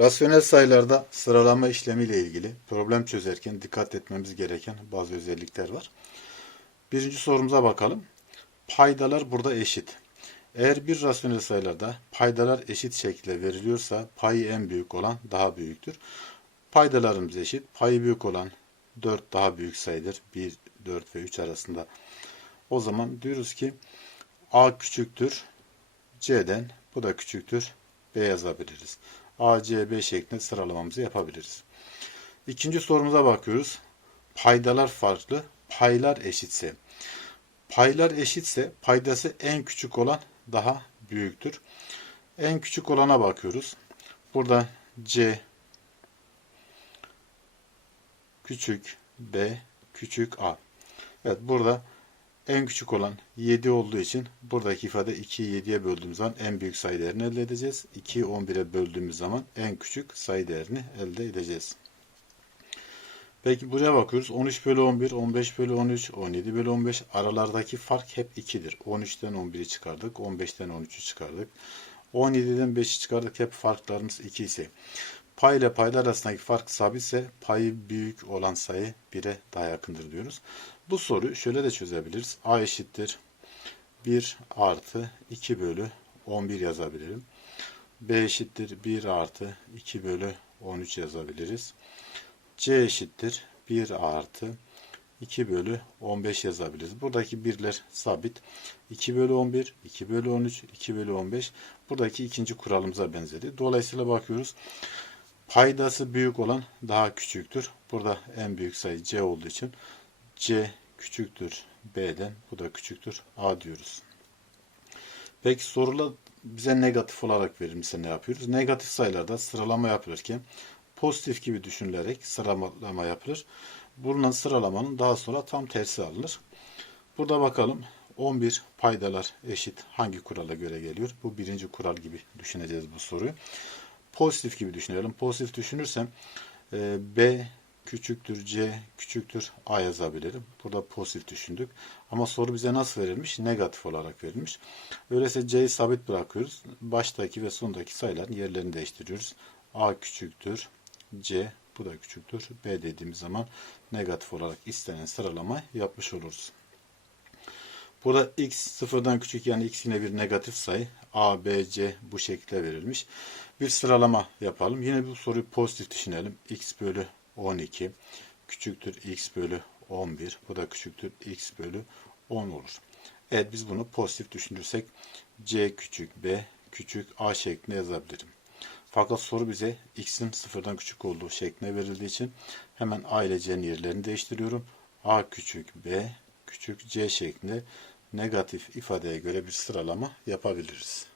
Rasyonel sayılarda sıralama işlemiyle ilgili problem çözerken dikkat etmemiz gereken bazı özellikler var. Birinci sorumuza bakalım. Paydalar burada eşit. Eğer bir rasyonel sayılarda paydalar eşit şekilde veriliyorsa payı en büyük olan daha büyüktür. Paydalarımız eşit. Payı büyük olan 4 daha büyük sayıdır. 1, 4 ve 3 arasında. O zaman diyoruz ki A küçüktür C'den bu da küçüktür B yazabiliriz. A, C, B şeklinde sıralamamızı yapabiliriz. İkinci sorumuza bakıyoruz. Paydalar farklı, paylar eşitse. Paylar eşitse paydası en küçük olan daha büyüktür. En küçük olana bakıyoruz. Burada C küçük B küçük A. Evet burada en küçük olan 7 olduğu için buradaki ifade 2'yi 7'ye böldüğümüz zaman en büyük sayı değerini elde edeceğiz. 2'yi 11'e böldüğümüz zaman en küçük sayı değerini elde edeceğiz. Peki buraya bakıyoruz. 13 bölü 11, 15 bölü 13, 17 bölü 15 aralardaki fark hep 2'dir. 13'ten 11'i çıkardık, 15'ten 13'ü çıkardık. 17'den 5'i çıkardık. Hep farklarımız 2 ise. Pay ile paylar arasındaki fark sabitse payı büyük olan sayı 1'e daha yakındır diyoruz. Bu soruyu şöyle de çözebiliriz. A eşittir 1 artı 2 bölü 11 yazabilirim. B eşittir 1 artı 2 bölü 13 yazabiliriz. C eşittir 1 artı 2 bölü 15 yazabiliriz. Buradaki birler sabit. 2 bölü 11, 2 bölü 13, 2 bölü 15. Buradaki ikinci kuralımıza benzedi. Dolayısıyla bakıyoruz. Paydası büyük olan daha küçüktür. Burada en büyük sayı C olduğu için C küçüktür B'den. Bu da küçüktür A diyoruz. Peki sorular bize negatif olarak verilmişse ne yapıyoruz? Negatif sayılarda sıralama yapılırken pozitif gibi düşünülerek sıralama yapılır. Bulunan sıralamanın daha sonra tam tersi alınır. Burada bakalım 11 paydalar eşit hangi kurala göre geliyor? Bu birinci kural gibi düşüneceğiz bu soruyu. Pozitif gibi düşünelim. Pozitif düşünürsem e, B küçüktür C küçüktür A yazabilirim. Burada pozitif düşündük. Ama soru bize nasıl verilmiş? Negatif olarak verilmiş. Öyleyse C'yi sabit bırakıyoruz. Baştaki ve sondaki sayıların yerlerini değiştiriyoruz. A küçüktür C bu da küçüktür. B dediğimiz zaman negatif olarak istenen sıralama yapmış oluruz. Burada x sıfırdan küçük yani x yine bir negatif sayı. A, B, C bu şekilde verilmiş. Bir sıralama yapalım. Yine bu soruyu pozitif düşünelim. x bölü 12 küçüktür x bölü 11. Bu da küçüktür x bölü 10 olur. Evet biz bunu pozitif düşünürsek c küçük b küçük a şeklinde yazabilirim. Fakat soru bize x'in sıfırdan küçük olduğu şeklinde verildiği için hemen a ile c'nin yerlerini değiştiriyorum. a küçük b küçük c şeklinde negatif ifadeye göre bir sıralama yapabiliriz.